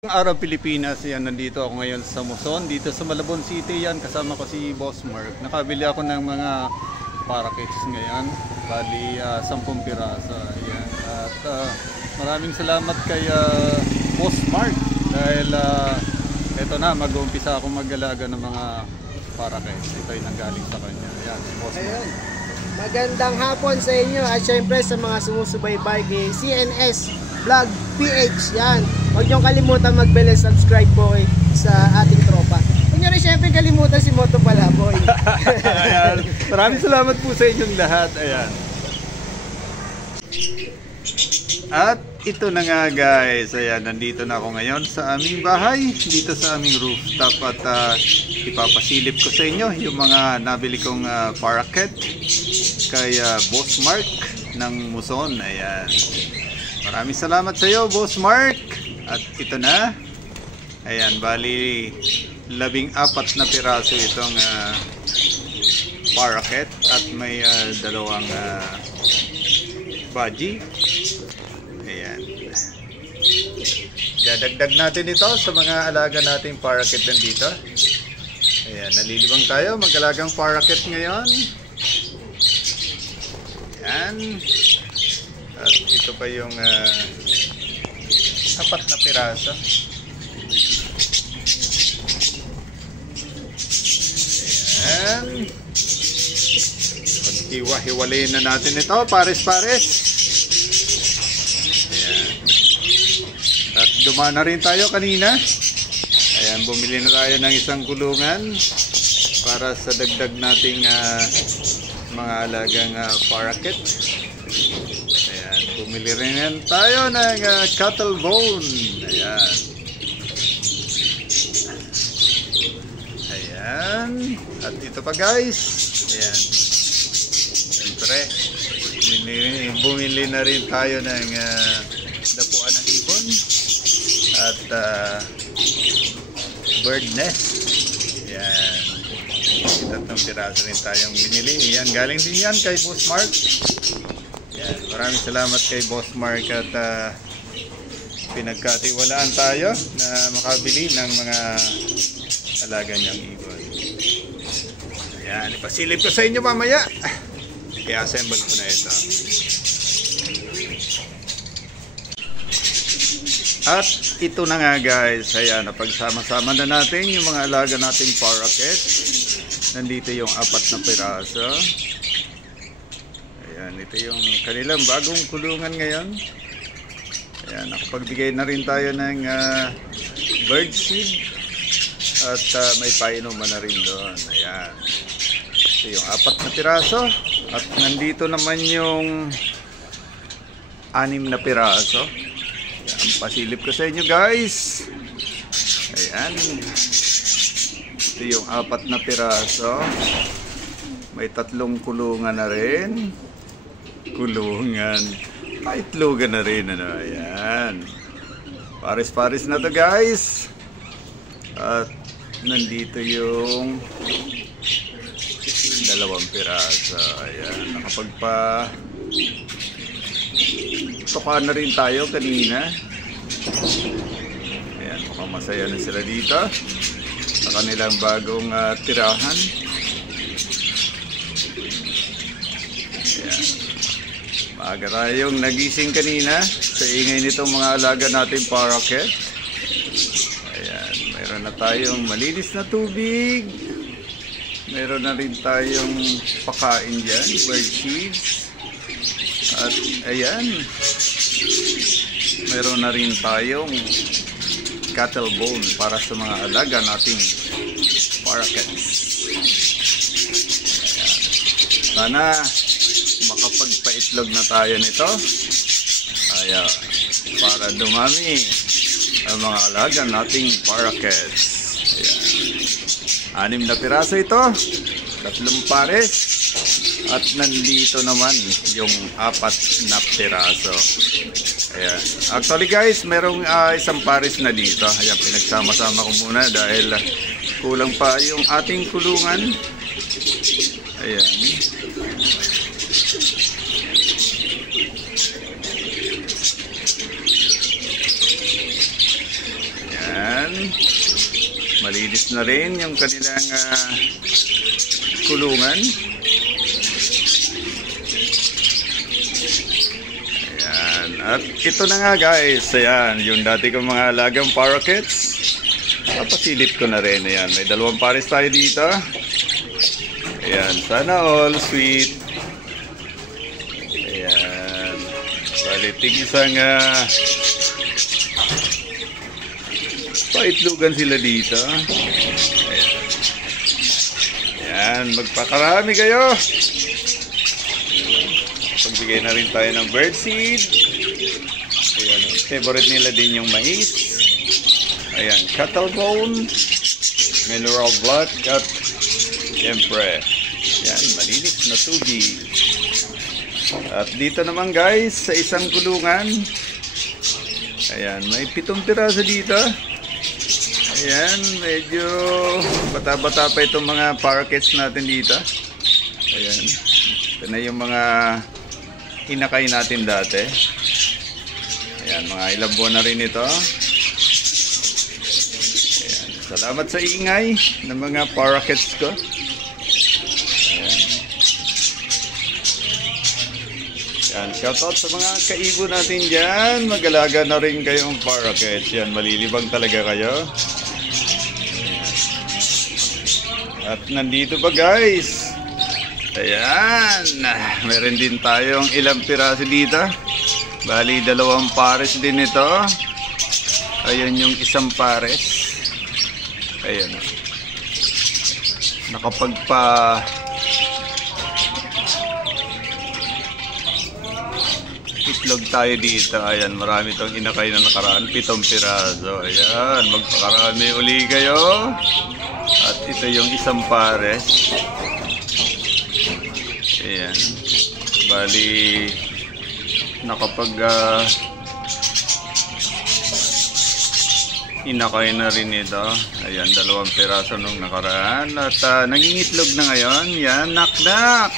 Araw Pilipinas, yan, nandito ako ngayon sa Muson, dito sa Malabon City. Yan, kasama ko si Boss Mark. Nakabili ako ng mga parakeets ngayon, bali 10 piraso. Yan. At maraming salamat kay Boss Mark dahil eto na, mag-uumpisa ako mag-alaga ng mga parakeets. Ito ay nanggaling sa kanya. Yan, si Boss Mark. Magandang hapon sa inyo at syempre sa mga sumusubaybay kay CNS Vlog PH. Yan. Huwag niyong kalimutan mag-bell and subscribe po sa ating tropa. Huwag niyo rin syempre kalimutan si Moto Palaboy. Ayan. Maraming salamat po sa inyong lahat. Ayan. At ito na nga guys. Ayan, nandito na ako ngayon sa aming bahay. Dito sa aming rooftop. At ipapasilip ko sa inyo yung mga nabili kong parakeet kay Boss Mark ng Muson. Ayan. Maraming salamat sa iyo, Boss Mark. At ito na. Ayan, bali 14 na piraso itong parakeet at may dalawang budgie. Ayan. Dadagdag natin ito sa mga alaga nating parakeet nandito. Ayan, nalilibang tayo mag-alagang parakeet ngayon. Ayan. At ito pa yung 4 na piraso. Ayan. Paghiwa-hiwalayin na natin ito, pares-pares. Ayan. At dumaan na rin tayo kanina. Ayan, bumili na tayo ng isang kulungan para sa dagdag nating mga alagang parakeet. Ayan, bumili rin tayo ng cattle bone. Ayan. Ayan. At ito pa guys. Ayan. Siyempre, bumili na rin tayo ng dapuan ng ibon. At bird nest. Ayan. Tatlong piraso rin tayong binili. Ayan, galing din yan kay Boss Mark. Yan, maraming salamat kay Boss Mark at pinagkatiwalaan tayo na makabili ng mga alaga niyang ibon. Ayan, ipasilip ko sa inyo mamaya. I-assemble ko na ito. At ito na nga guys, ayan, napagsama-sama na natin yung mga alaga nating parakeet. Nandito yung 4 na piraso. Ayan, ito yung kanilang bagong kulungan ngayon. Ayan, nakapagbigay na rin tayo ng bird seed. At may painuman na rin doon. Ayan. Ito yung 4 na piraso. At nandito naman yung 6 na piraso. Ayan, pasilip ko sa inyo guys. Ayan. Ito yung 4 na piraso. May 3 kulungan na rin. Kulungan. Paitlogan na rin. Ano? Ayan. Pares-pares na to guys. At nandito yung 2 piraso. Ayan. Nakapagpa tuka na rin tayo kanina. Ayan. Mukhang masaya na sila dito sa kanilang bagong tirahan. Ayan. Maaga tayong nagising kanina sa ingay nitong mga alaga natin parakeet. Ayan, mayroon na tayong malinis na tubig. Mayroon na rin tayong pakain dyan, bird seeds. At ayan, mayroon na rin tayong cattle bone para sa mga alaga nating parakeets. Sana makapagpaitlog na tayo nito. Ayan, para dumami ang mga alaga nating parakeets. Ayan. 6 na piraso ito. 3 pares. At nandito naman yung 4 na piraso. Ayan. Actually guys, merong 1 pares na dito. Ayan, pinagsama-sama ko muna dahil kulang pa yung ating kulungan. Ayan. Malinis na rin yung kanilang kulungan. Ayan. At ito na nga guys. Ayan. Yung dati kong mga alagang parakeets. Papasilip ko na rin. Ayan. May 2 pares tayo dito. Ayan. Sana all sweet. Ayan. Balitig isang paitlugan sila dito. Ayan. Ayan. Magpakarami kayo. Pagbigay na rin tayo ng birdseed. Ayan. Favorite nila din yung mais. Ayan. Cattle bone. Mineral blood. At siyempre. Ayan. Malinis na tubig. At dito naman guys, sa isang kulungan. Ayan. May 7 piraso dito. Ayan, medyo bata-bata pa itong mga parakeets natin dito. Ayan, ito na yung mga inakay natin dati. Ayan, mga ilang buwan na rin ito. Ayan, salamat sa ingay ng mga parakeets ko. Ayan. Ayan, shoutout sa mga kaibo natin dyan. Mag-alaga na rin kayong parakeets. Yan, malilibang talaga kayo. At nandito pa guys. Ayan. Meron din tayong ilang piraso dito. Bali 2 pares din ito. Ayan yung isang pares. Ayan. Nakapagpa itlog tayo dito. Ayan. Marami itong inakay na nakaraan. 7 piraso. Ayan. Magpakarami uli kayo. At ito yung isang pares. Ayan. Bali nakapag inakay na rin ito. Ayan, 2 piraso nung nakaraan. At nangingitlog na ngayon. Yan, nak-nak.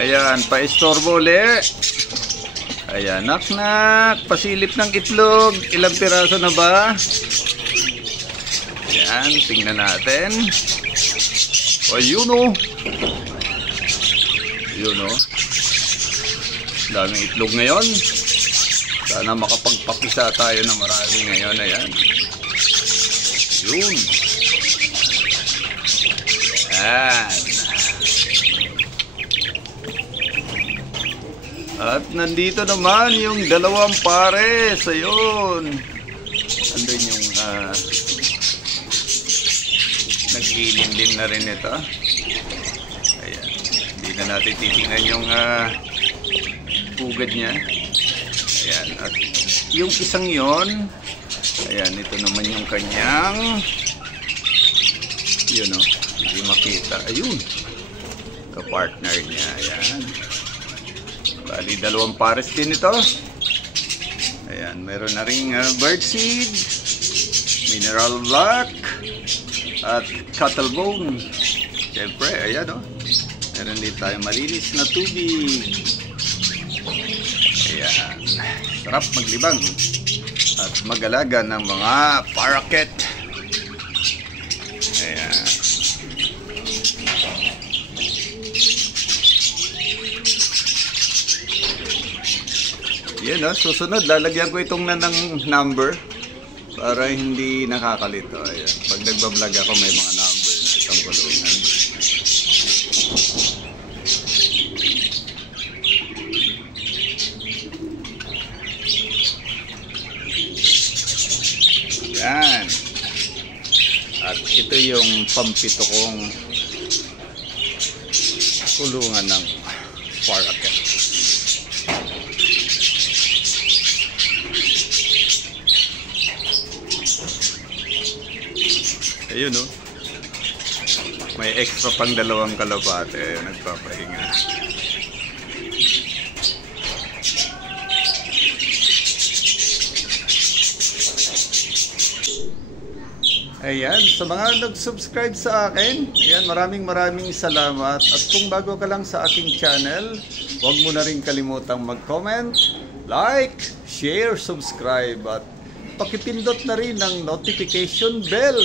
Ayan, pa-istorbo uli. Ayan, nak-nak. Pasilip ng itlog. Ilang piraso na ba? Ayan, tingnan natin. O, yun o. Yun o. Daming itlog ngayon. Sana makapagpapisa tayo na marami ngayon. Ayan. Yun. Ayan. At nandito naman yung 2 pares. Ayun. Andun yung nag-ilim-lim na rin ito. Ayan. Hindi na natin titingnan yung pugad niya. Ayan. At yung isang yon, ayan, ito naman yung kanyang, yun o, hindi makita. Ayun. Ka-partner niya. Ayan. Bali, 2 pares din ito. Ayan. Meron na rin birdseed, mineral block, at cattle bone. Siyempre, ayan o. Meron din tayo malinis na tubig. Ayan. Sarap maglibang at mag-alaga ng mga parakeet. Ayan. Yan o. Susunod, lalagyan ko itong ng number para hindi nakakalito. Ayan. Pag nagbablog ako, may mga number na itong kulungan. Yan. At ito yung pampito kong kulungan ng parakeet. Ayun o. May extra pang 2 kalapate. Nagpapahinga. Ayan, sa mga nag-subscribe sa akin, ayan, maraming salamat. At kung bago ka lang sa aking channel, huwag mo na rin kalimutang mag-comment, like, share, subscribe. At pakipindot na rin ang notification bell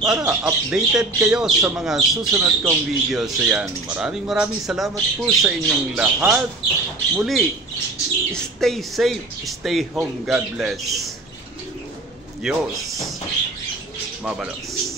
para updated kayo sa mga susunod kong videos. Ayan, maraming salamat po sa inyong lahat. Muli, stay safe, stay home. God bless. Diyos mabalos.